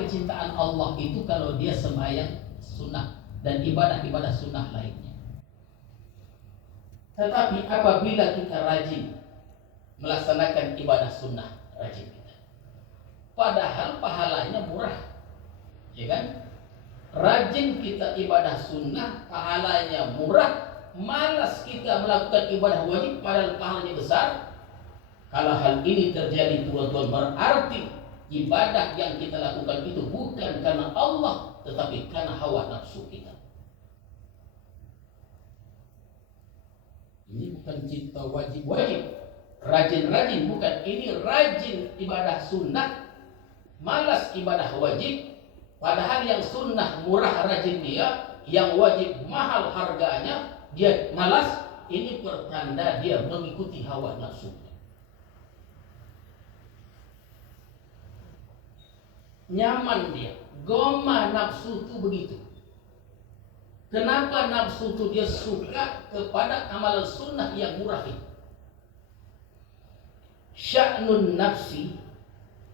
kecintaan Allah itu kalau dia sembahyang sunnah dan ibadah-ibadah sunnah lainnya. Tetapi apabila kita rajin melaksanakan ibadah sunnah, rajin kita, padahal pahalanya murah, ya kan? Rajin kita ibadah sunnah, pahalanya murah, malas kita melakukan ibadah wajib padahal pahalanya besar. Kalau hal ini terjadi, tuan-tuan, berarti ibadah yang kita lakukan itu bukan karena Allah, tetapi karena hawa nafsu kita. Ini bukan cinta wajib-wajib, rajin-rajin, bukan. Ini rajin ibadah sunnah, malas ibadah wajib. Padahal yang sunnah murah rajin dia, yang wajib mahal harganya, dia malas. Ini pertanda dia mengikuti hawa nafsu. Nyaman dia, goma nafsu itu begitu. Kenapa nafsu itu dia suka kepada amalan sunnah yang murah itu? Sya'nun nafsi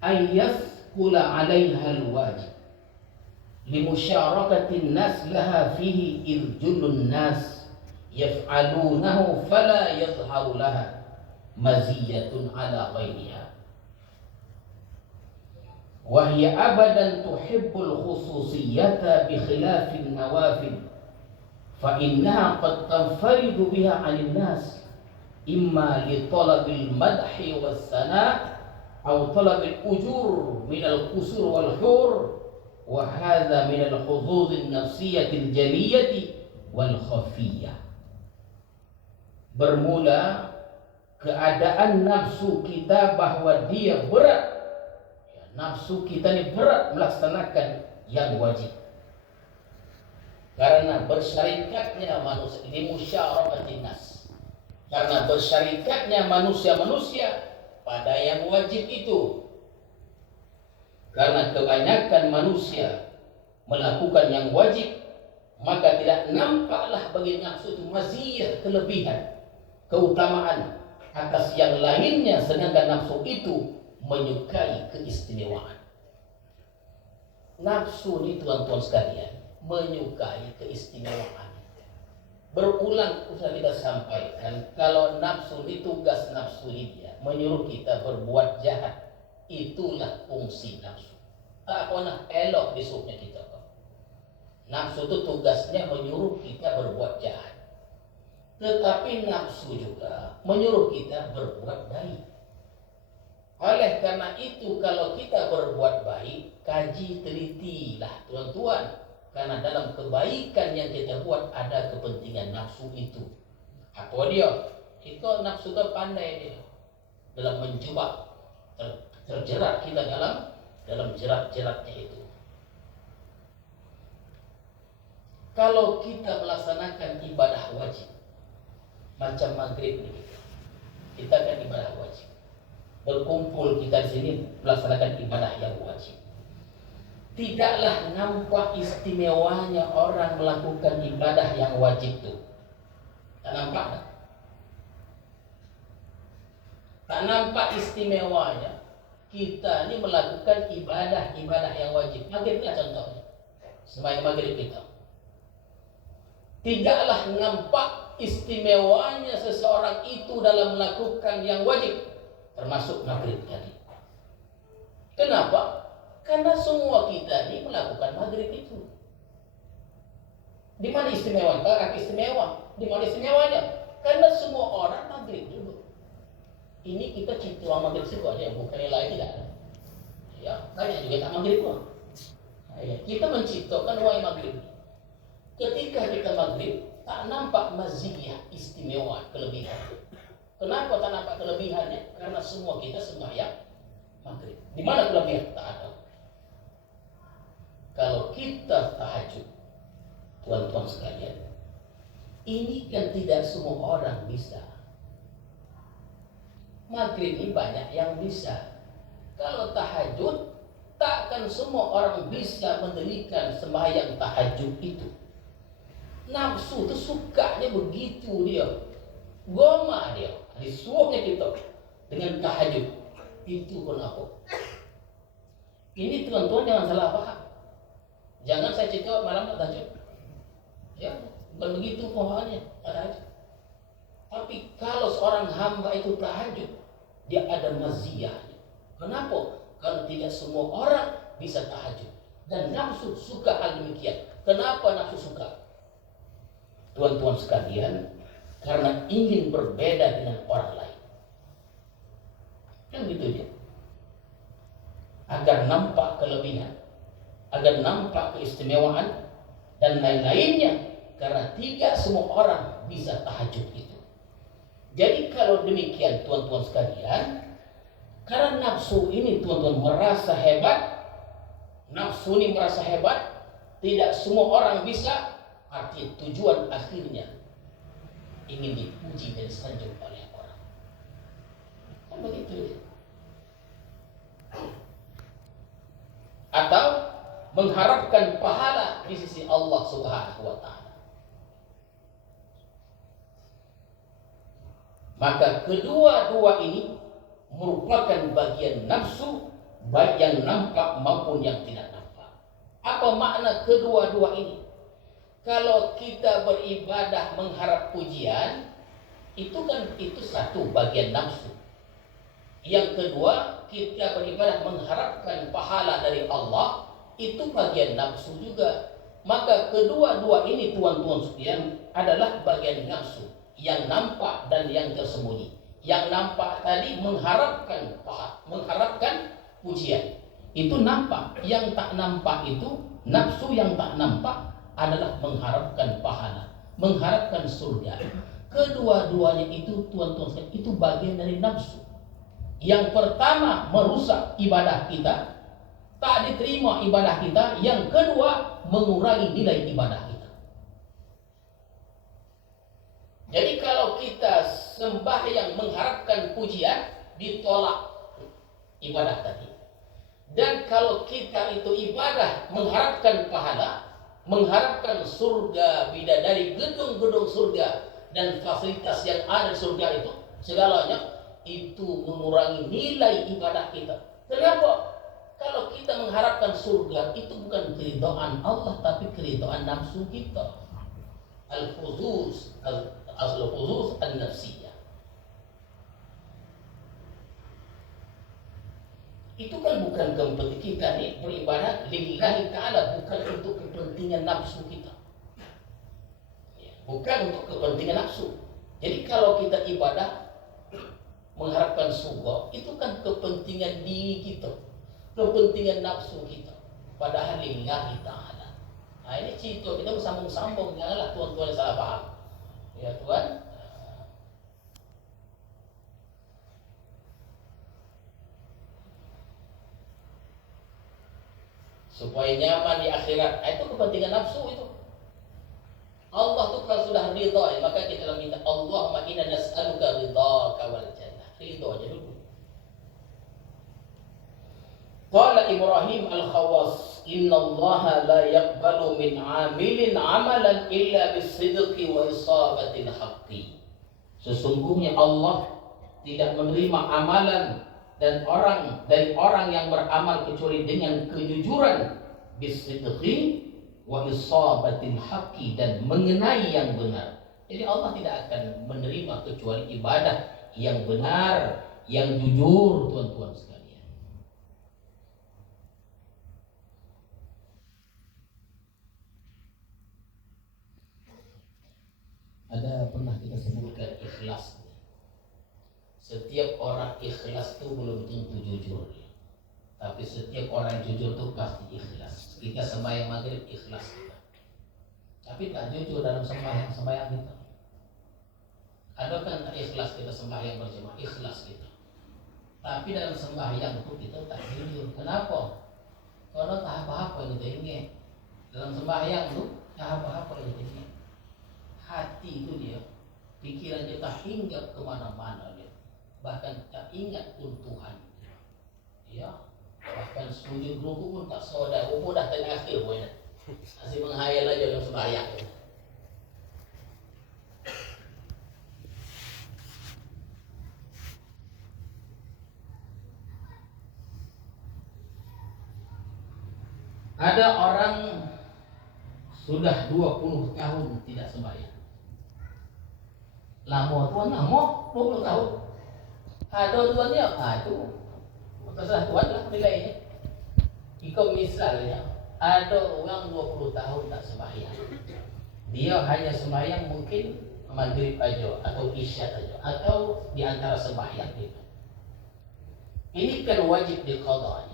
ayyafkula 'alaiha al-wajib limusyarakatin nas laha fihi irjulun nas yaf'alunahu fala yadhharu laha maziyatun 'ala ghairiha wa hiya abadan tuhibbul khususiyata bi khilafin nawafil fa innaha qad tanfaridu biha 'anil nas imma li talabil madhi was sana' aw talabil ujur min al qusur wal hur wa hadha min al hudud an nafsiyyah al jaliyah wal khafiyyah. Bermula keadaan nafsu kita bahwa dia berat, nafsu kita ini berat melaksanakan yang wajib. Karena bersyarikatnya manusia di musyarakatin nas. Karena bersyarikatnya manusia-manusia pada yang wajib itu. Karena kebanyakan manusia melakukan yang wajib, maka tidak nampaklah bagi nafsu itu maziyah, kelebihan, keutamaan atas yang lainnya, sedangkan nafsu itu menyukai keistimewaan. Nafsu ini, tuan-tuan sekalian, menyukai keistimewaan. Berulang sudah kita sampaikan, kalau nafsu ini, tugas nafsu ini dia menyuruh kita berbuat jahat. Itulah fungsi nafsu. Tak pernah elok disuruhnya kita. Nafsu itu tugasnya menyuruh kita berbuat jahat. Tetapi nafsu juga menyuruh kita berbuat baik. Oleh karena itu, kalau kita berbuat baik, kaji telitilah, tuan-tuan. Karena dalam kebaikan yang kita buat ada kepentingan nafsu itu. Apa dia? Itu nafsu itu pandai dia dalam menjebak, terjerat kita dalam jerat-jeratnya itu. Kalau kita melaksanakan ibadah wajib, macam maghrib ini, kita kan ibadah wajib. Berkumpul kita di sini melaksanakan ibadah yang wajib. Tidaklah nampak istimewanya orang melakukan ibadah yang wajib itu. Tak nampak. Tak nampak istimewanya kita ini melakukan ibadah-ibadah yang wajib. Maghriblah contohnya. Sembahyang maghrib kita. Tidaklah nampak istimewanya seseorang itu dalam melakukan yang wajib, termasuk maghrib tadi. Kenapa? Karena semua kita ini melakukan maghrib itu. Di mana istimewa? Agak istimewa. Di mana istimewanya? Karena semua orang maghrib juga. Ini kita cipta maghrib situ aja, bukan yang lain tidak ada. Ya, banyak juga tak maghrib pun. Ya, kita menciptakan wahai maghrib. Ketika kita maghrib, tak nampak maziyah, istimewa, kelebihan. Kenapa tak nampak kelebihannya? Karena semua kita sembahyang maghrib. Di mana kelebihan? Tak ada. Kalau kita tahajud, tuan-tuan sekalian, ini kan tidak semua orang bisa. Maghrib ini banyak yang bisa. Kalau tahajud, takkan semua orang bisa mendirikan sembahyang tahajud itu. Nafsu itu sukanya begitu dia. Goma dia. Disuruhnya kita dengan tahajud. Itu pun apa? Ini teman-teman jangan salah paham. Jangan saya cerita malam tak tahajud. Ya, bukan begitu pemahamannya. Tahajud. Tapi kalau seorang hamba itu tahajud, dia ada maziyahnya. Kenapa? Karena tidak semua orang bisa tahajud. Dan nafsu suka hal demikian. Kenapa nafsu suka? Tuan-tuan sekalian, karena ingin berbeda dengan orang lain. Kan gitu dia. Agar nampak kelebihan, agar nampak keistimewaan, dan lain-lainnya. Karena tidak semua orang bisa tahajud itu. Jadi kalau demikian tuan-tuan sekalian, karena nafsu ini tuan-tuan merasa hebat, nafsu ini merasa hebat, tidak semua orang bisa, artinya tujuan akhirnya ingin dipuji dan disanjung oleh orang. Kan begitu. Atau mengharapkan pahala di sisi Allah Subhanahu wa Ta'ala. Maka kedua-dua ini merupakan bagian nafsu, baik yang nampak maupun yang tidak nampak. Apa makna kedua-dua ini? Kalau kita beribadah mengharap pujian, itu satu bagian nafsu. Yang kedua, kita beribadah mengharapkan pahala dari Allah, itu bagian nafsu juga. Maka kedua-dua ini tuan-tuan sekalian adalah bagian nafsu. Yang nampak dan yang tersembunyi. Yang nampak tadi mengharapkan pujian. Itu nampak. Yang tak nampak itu, nafsu yang tak nampak adalah mengharapkan pahala, mengharapkan surga. Kedua-duanya itu tuan-tuan sekalian, itu bagian dari nafsu. Yang pertama merusak ibadah kita, tak diterima ibadah kita. Yang kedua mengurangi nilai ibadah kita. Jadi kalau kita sembahyang mengharapkan pujian, ditolak ibadah tadi. Dan kalau kita itu ibadah mengharapkan pahala, mengharapkan surga, bidadari, gedung-gedung surga, dan fasilitas yang ada di surga itu, segalanya itu mengurangi nilai ibadah kita. Kenapa? Kalau kita mengharapkan surga, itu bukan keridhaan Allah, tapi keridhaan nafsu kita. Al-khuzuz, al-khuzuz an-nafsiyah. Itu kan bukan kepentingan kita nih, beribadah lillahi ta'ala, bukan untuk kepentingan nafsu kita. Bukan untuk kepentingan nafsu. Jadi kalau kita ibadah mengharapkan surga, itu kan kepentingan diri kita, kepentingan nafsu kita. Padahal lillahi ta'ala. Nah ini cerita kita bersambung-sambung, janganlah tuan-tuan salah paham. Ya Tuhan. Supaya nyaman di akhirat. Itu kepentingan nafsu itu. Allah tuh kalau sudah ridha, maka kita minta Allahumma inna nas'aluka ridhaka wal jannah. Ridha aja dulu. Qala Ibrahim al-Khawas, inna Allah la yaqbalu min 'amilin 'amalan illa bisidqi wa isabatil haqqi. Sesungguhnya Allah tidak menerima amalan dari orang yang beramal kecuali dengan kejujuran, bisidqi wa isabatil haqqi, dan mengenai yang benar. Jadi Allah tidak akan menerima kecuali ibadah yang benar, yang jujur, tuan-tuan sekalian. Ada pernah kita sebutkan ikhlas. Setiap orang ikhlas itu belum tentu jujur. Tapi setiap orang jujur itu pasti ikhlas. Kita sembahyang maghrib ikhlas kita. Tapi tak jujur dalam sembahyang kita. Adakah tak ikhlas kita sembahyang berjamaah? Ikhlas kita. Tapi dalam sembahyang itu kita tak jujur. Kenapa? Karena tak apa-apa yang kita ingin. Dalam sembahyang itu tak apa-apa yang kita ingin. Hati itu dia, pikiran kita hinggap kemana-mana dia, bahkan tak ingat pun Tuhan. Ya, bahkan sujud ruku pun tak sadar, dah tengah akhir pokoknya. Masih menghayal aja dalam sembahyang. Ada orang sudah 20 tahun tidak sembahyang. Lama tuan, lama 20 tahun. Ada tuannya, itu terserah tuan lah nilainya. Jika misalnya ada orang 20 tahun tak sembahyang, dia hanya sembahyang mungkin maghrib aja atau isya aja atau di antara sembahyang itu. Ini kan wajib diqadha.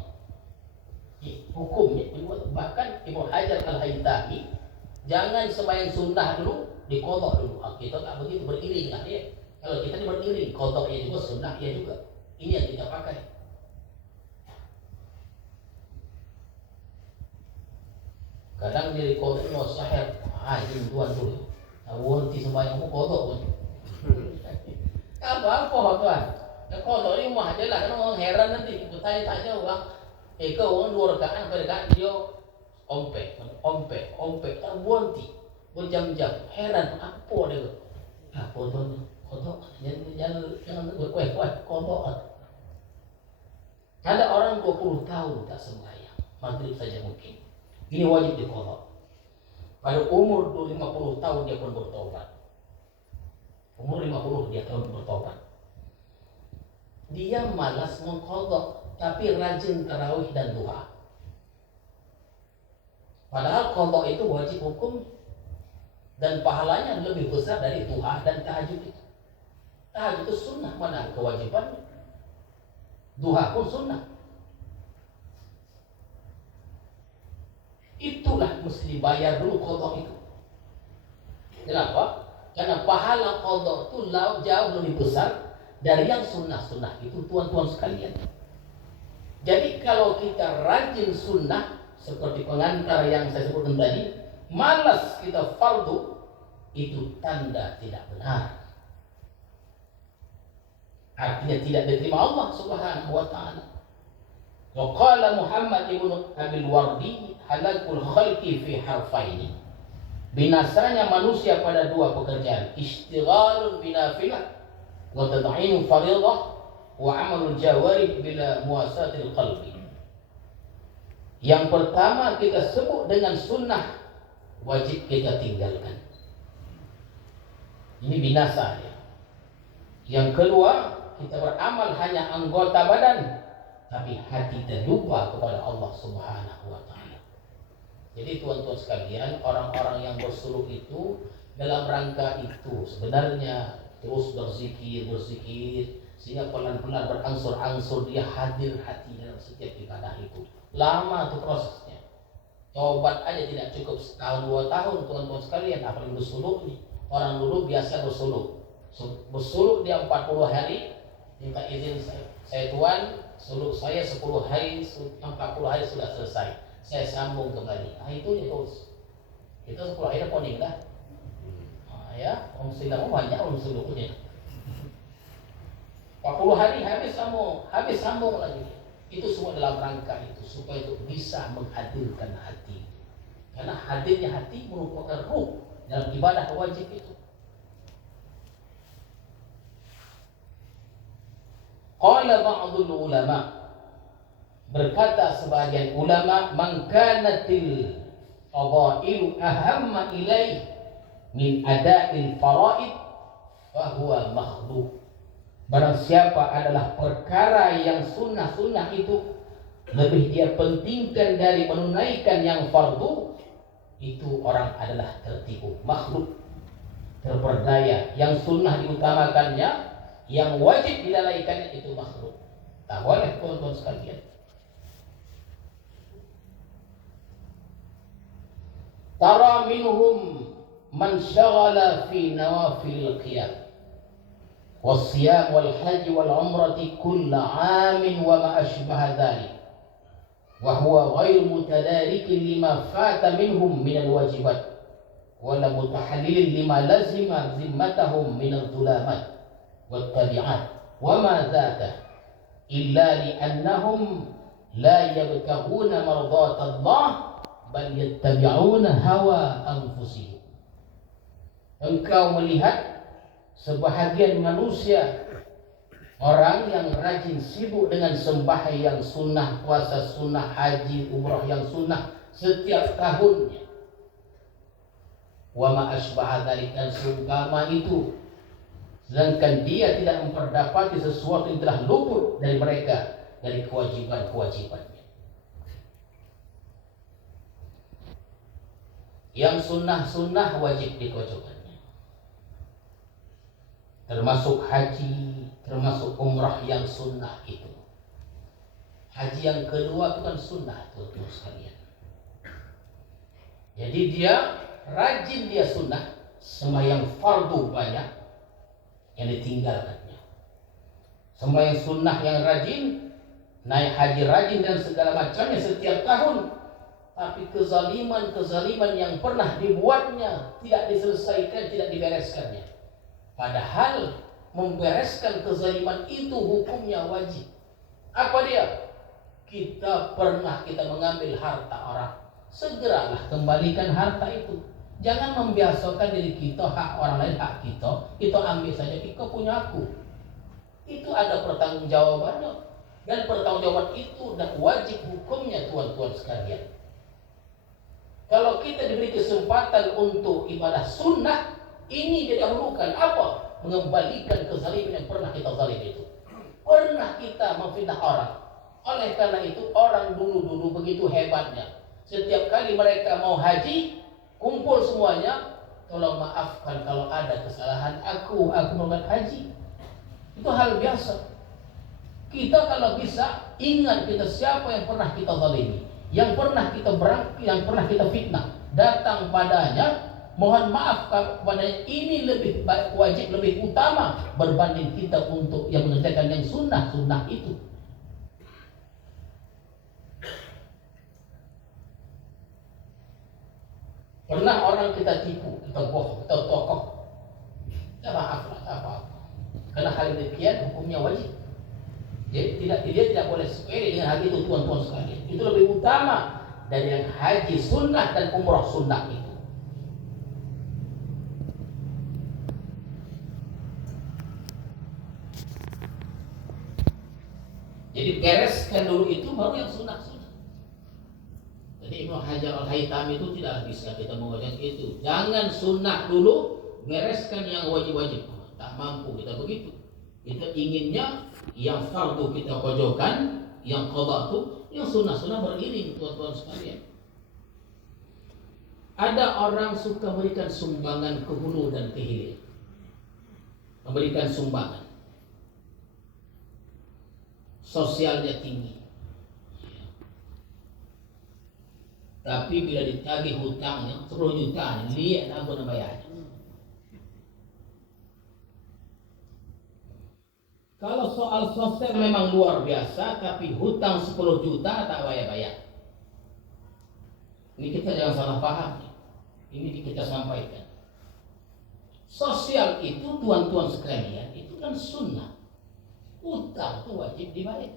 Hukumnya bahkan Ibnu Hajar Al-Haytami jangan sembahyang sunnah dulu diqadha dulu. Kita tak begitu beriring lah ya. Kalau kita beriring, qadha-nya juga sunnah-nya juga. Ini yang kita pakai. Kadang dari qadha no sahih ajin tuan dulu. Awon ti sembahyang qadha pun. Apa tuan? Yang qadha ini mah aja lah kan orang heran nanti bertanya-tanya orang. Kau orang 2 rakaat berkat dia ompek, tak berhenti berjam-jam. Heran apa dia? Apa tuan? Qadha jangan berkuat-kuat qadha. Ada orang 20 tahun tak sembahyang, maghrib saja mungkin. Ini wajib diqadha. Pada umur 50 tahun dia pun bertobat. Umur 50 dia pun bertobat. Dia malas mengqadha, tapi rajin tarawih dan duha. Padahal qadha itu wajib hukum dan pahalanya lebih besar dari duha dan tahajud itu. Tahajud itu sunnah, mana kewajibannya. Duha pun sunnah. Itulah mesti dibayar dulu qadha itu. Kenapa? Karena pahala qadha itu jauh lebih besar dari yang sunnah-sunnah itu, tuan-tuan sekalian. Jadi kalau kita rajin sunnah seperti pengantar yang saya sebutkan tadi, malas kita fardu, itu tanda tidak benar. Artinya tidak diterima Allah Subhanahu wa taala. Wa qala Muhammad ibnu Abil Wardi, halakul khalqi fi harfaini. Binasanya manusia pada 2 pekerjaan, istighalun binafilah wa tad'inu fariḍah wa amalul jawarih bila muasatil qalbi. Yang pertama kita sebut dengan sunnah, wajib kita tinggalkan. Ini binasa ya. Yang kedua, kita beramal hanya anggota badan, tapi hati terlupa kepada Allah Subhanahu wa taala. Jadi tuan-tuan sekalian, orang-orang yang bersuluk itu dalam rangka itu sebenarnya terus berzikir, sehingga pelan-pelan berangsur-angsur dia hadir hati dalam setiap ibadah itu. Lama itu prosesnya. Tobat aja tidak cukup setahun 2 tahun tuan-tuan sekalian, apalagi bersuluk nih. Orang dulu biasa bersuluk. Bersuluk dia 40 hari, minta izin saya tuan, suluk saya 10 hari, 40 hari sudah selesai. Saya sambung kembali. Itu terus. Itu 10 hari poning dah. Ya, orang Sunda banyak orang suluknya. 40 hari habis sambung lagi. Itu semua dalam rangka itu supaya itu bisa menghadirkan hati. Karena hadirnya hati merupakan ruh dalam ibadah wajib itu. Qala ba'dul ulama, berkata sebagian ulama, man kanatil fadailu ahamma ilaih min ada'il faraid fahuwa makhluk. Barang siapa adalah perkara yang sunnah-sunnah itu lebih dia pentingkan dari menunaikan yang fardu, itu orang adalah tertipu, makhluk, terperdaya. Yang sunnah diutamakannya, yang wajib dilalaikannya itu makhluk. Tak boleh tuan-tuan sekalian. Tara minhum man syaghala fi nawafil qiyam والصيام والحج والعمرة كل عام وما أشبه ذلك وهو غير متدارك لما فات منهم من الواجبات ولا متحلل لما لزم ذمتهم من الظلامات والتبعات وما ذاك إلا لأنهم لا يبتغون مرضاة الله بل يتبعون هوى أنفسهم. Engkau melihat sebahagian manusia, orang yang rajin sibuk dengan sembahyang sunnah, puasa sunnah, haji, umrah yang sunnah, setiap tahunnya. Wa ma asbaha dzalik, dan seumpama itu, sedangkan dia tidak memperdapati sesuatu yang telah luput dari mereka dari kewajiban-kewajibannya. Yang sunnah-sunnah wajib dikojokkannya, termasuk haji, termasuk umrah yang sunnah itu. Haji yang kedua itu kan sunnah, teman-teman sekalian. Jadi dia rajin, dia sunnah, sembahyang fardu banyak yang ditinggalkannya. Sembahyang sunnah yang rajin, naik haji rajin dan segala macamnya setiap tahun. Tapi kezaliman yang pernah dibuatnya tidak diselesaikan, tidak dibereskannya. Padahal membereskan kezaliman itu hukumnya wajib. Apa dia? Kita mengambil harta orang, segeralah kembalikan harta itu. Jangan membiasakan diri kita, hak orang lain hak kita ambil saja, kita punya aku. Itu ada pertanggungjawabannya, dan pertanggungjawaban itu dan wajib hukumnya, tuan-tuan sekalian. Kalau kita diberi kesempatan untuk ibadah sunnah, ini didahulukan. Apa? Mengembalikan kezaliman yang pernah kita zalim itu. Pernah kita memfitnah orang. Oleh karena itu orang dulu begitu hebatnya. Setiap kali mereka mau haji, kumpul semuanya, tolong maafkan kalau ada kesalahan aku membuat haji. Itu hal biasa. Kita kalau bisa ingat kita siapa yang pernah kita zalimi, yang pernah kita fitnah, datang padanya, mohon maaf kepadanya. Ini lebih wajib, lebih utama berbanding kita untuk yang mengerjakan yang sunnah itu. Pernah orang kita tipu, kita bohong, kita tokoh, ya maaflah, apa-apa. Karena hal demikian hukumnya wajib. Jadi dia tidak boleh sepele dengan hal itu, tuan-tuan sekalian. Itu lebih utama dari yang haji sunnah dan umrah sunnah itu. Jadi bereskan dulu itu, baru yang sunnah. Jadi Ibnu Hajar Al-Haytami itu tidak bisa kita mengajarkan itu. Jangan sunnah dulu, bereskan yang wajib-wajib. Tak mampu kita begitu. Kita inginnya yang fardu kita pojokkan, yang qadha itu, yang sunnah-sunnah beriring, tuan-tuan sekalian. Ada orang suka memberikan sumbangan ke hulu dan ke hilir. Memberikan sumbangan. Sosialnya tinggi. Tapi bila ditagih hutangnya 10 juta, lihat aku nak bayarnya. Kalau soal sosial memang luar biasa, tapi hutang 10 juta tak bayar-bayar. Ini kita jangan salah paham. Ini kita sampaikan. Sosial itu, tuan-tuan sekalian, itu kan sunnah. Hutang itu wajib dibayar.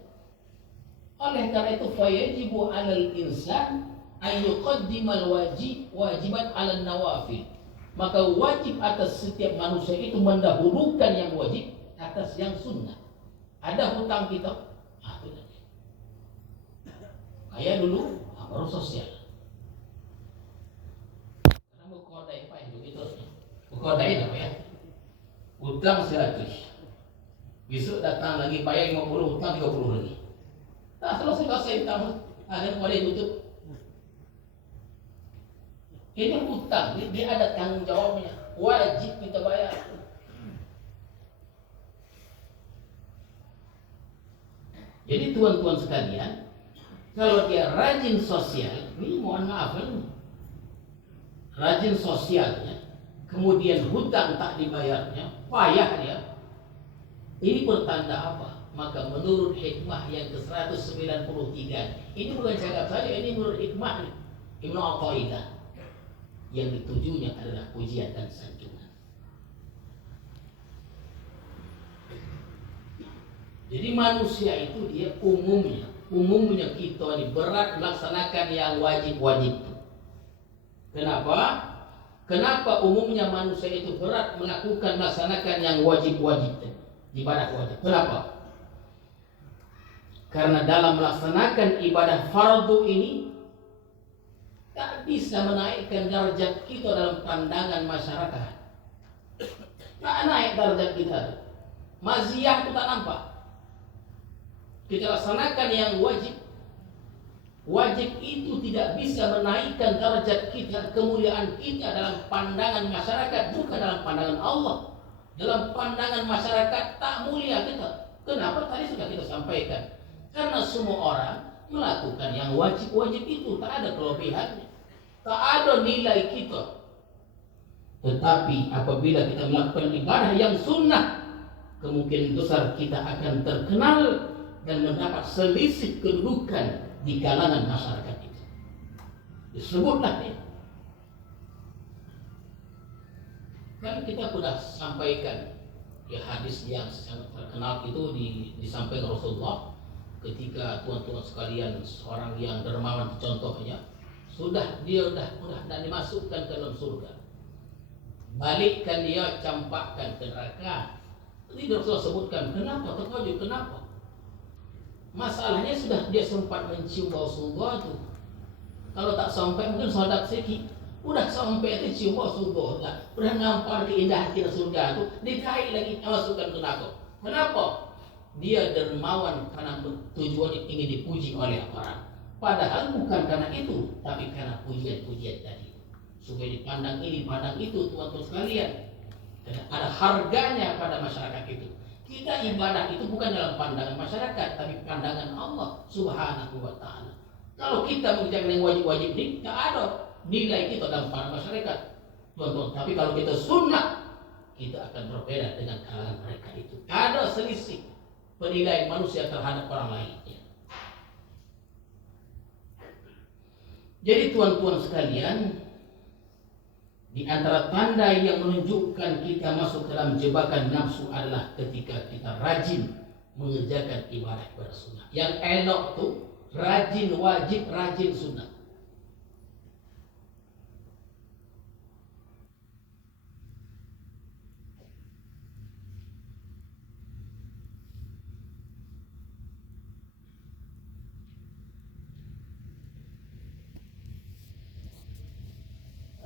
Oleh karena itu, fayajibu 'alal insan ayyuqaddimal wajiban 'alan nawafil. Maka wajib atas setiap manusia itu mendahulukan yang wajib atas yang sunnah. Ada hutang kita, bayar dulu, baru sosial. Karena mengkodai apa itu gitu. Mengkodai apa ya? Hutang 100. Besok datang lagi bayar 50, hutang 30 lagi. Nah, selesai hutang, ada kodai tutup. Ini hutang, dia ada tanggung jawabnya, wajib kita bayar. Jadi tuan-tuan sekalian, kalau dia rajin sosial, ini mohon maaf ini, rajin sosialnya, kemudian hutang tak dibayarnya, payah dia. Ini pertanda apa? Maka menurut hikmah yang ke-193, ini bukan cakap saja, ini menurut hikmah Ibnu Athaillah, yang ditujunya adalah pujian dan sanjungan. Jadi manusia itu dia umumnya kita ini berat melaksanakan yang wajib-wajib. Kenapa? Kenapa umumnya manusia itu berat melaksanakan yang wajib-wajib, ibadah wajib? Kenapa? Karena dalam melaksanakan ibadah fardu ini bisa menaikkan derajat kita dalam pandangan masyarakat. Tak naik derajat kita. Maziyah itu tak nampak. Kita laksanakan yang wajib. Wajib itu tidak bisa menaikkan derajat kita, kemuliaan kita dalam pandangan masyarakat, bukan dalam pandangan Allah. Dalam pandangan masyarakat tak mulia kita. Kenapa? Tadi sudah kita sampaikan. Karena semua orang melakukan yang wajib-wajib itu, tak ada kelebihannya, tak ada nilai kita. Tetapi apabila kita melakukan ibadah yang sunnah, kemungkinan besar kita akan terkenal dan mendapat selisih kedudukan di kalangan masyarakat itu. Disebutlah ini. Kan kita sudah sampaikan ya, hadis yang sangat terkenal itu disampaikan Rasulullah ketika tuan-tuan sekalian, seorang yang dermawan contohnya, dia sudah dimasukkan ke dalam surga. Balikkan dia, campakkan ke neraka. Ini Rasulullah sebutkan, kenapa? Terkejut, kenapa? Masalahnya sudah dia sempat mencium bau surga itu. Kalau tak sampai mungkin sahabat sedikit. Udah sampai itu cium bau surga, udah nampak keindahan kita surga itu, ditarik lagi masukkan ke neraka. Kenapa? Dia dermawan karena tujuannya ingin dipuji oleh orang. Padahal bukan karena itu, tapi karena pujian-pujian tadi. Supaya dipandang ini, pandang itu, tuan-tuan sekalian. Ada harganya pada masyarakat itu. Kita ibadah itu bukan dalam pandangan masyarakat, tapi pandangan Allah Subhanahu wa ta'ala. Kalau kita mengerjakan yang wajib-wajib ini, tak ada nilai kita dalam pandangan masyarakat, tuan-tuan. Tapi kalau kita sunnah, kita akan berbeda dengan kalangan mereka itu. Ada selisih penilaian manusia terhadap orang lainnya. Jadi tuan-tuan sekalian, di antara tanda yang menunjukkan kita masuk dalam jebakan nafsu adalah ketika kita rajin mengerjakan ibadah sunnah. Yang elok tuh rajin wajib, rajin sunnah.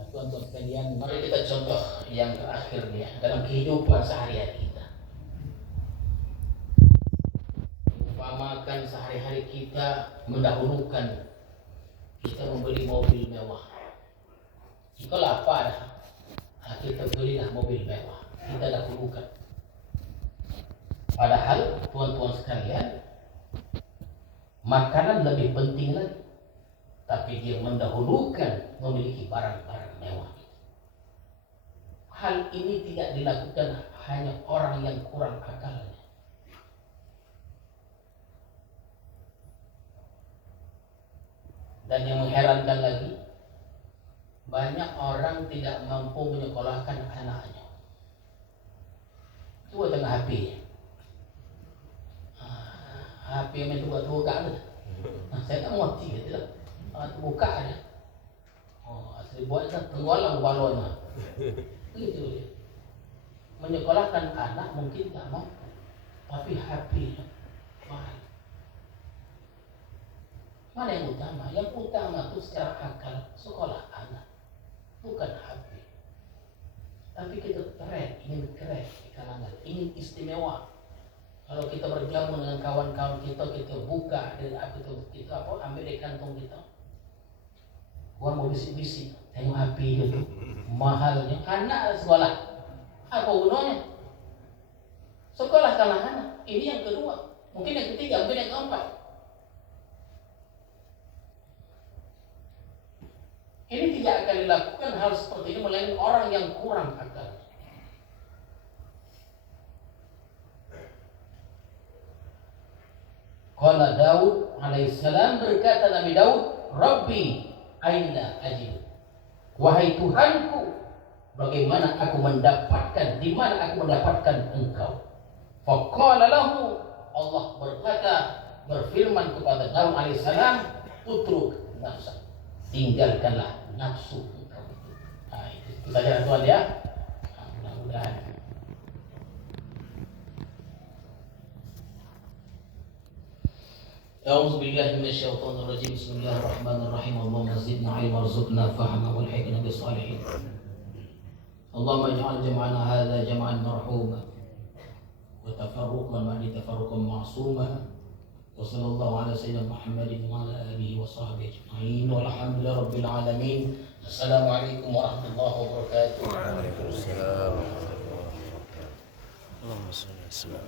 Tuan-tuan sekalian, mari kita contoh yang terakhirnya dalam kehidupan sehari-hari kita. Umpamakan sehari-hari kita mendahulukan kita membeli mobil mewah. Jika lapar, kita belilah mobil mewah. Kita dahulukan. Padahal tuan-tuan sekalian, makanan lebih penting lagi. Tapi dia mendahulukan memiliki barang-barang mewah. Hal ini tidak dilakukan hanya orang yang kurang akalnya. Dan yang mengherankan lagi, banyak orang tidak mampu menyekolahkan anaknya. Tua tengah HP. HP yang tua-tua kan ada. Saya tak ngerti gitu lah. Buka aja. Asli buatnya tenggolang balonnya. Gitu dia. Menyekolahkan anak mungkin tak mau, tapi HP mahal. Mana yang utama? Yang utama itu secara akal sekolah anak, bukan HP. Tapi kita ingin keren di kalangan, ingin istimewa. Kalau kita bergabung dengan kawan-kawan kita buka kita ambil dari kantong kita. Gua mau bisik-bisik, tengok HP itu mahalnya. Anak sekolah, apa gunanya? Sekolah kalah anak. Ini yang kedua, mungkin yang ketiga, mungkin yang keempat. Ini tidak akan dilakukan hal seperti ini melainkan orang yang kurang akal. Qala Daud alaihissalam, berkata Nabi Daud, Rabbi aina ajid. Wahai Tuhanku, bagaimana aku mendapatkan, di mana aku mendapatkan Engkau? Faqala lahu, Allah berkata, berfirman kepada Daud alaihissalam, utruk nafsa, tinggalkanlah nafsu engkau itu. Nah, itu saja Tuhan ya. Mudah-mudahan. أعوذ بالله من الشيطان الرجيم. بسم الله الرحمن الرحيم. اللهم زدنا علما وارزقنا فهما والحقنا بالصالحين. اللهم اجعل جمعنا هذا جمعا مرحوما وتفرقنا بعد تفرقا معصوما. وصلى الله على سيدنا محمد وعلى آله وصحبه أجمعين والحمد لله رب العالمين. السلام عليكم ورحمة الله وبركاته. وعليكم السلام ورحمة الله وبركاته. اللهم صل وسلم.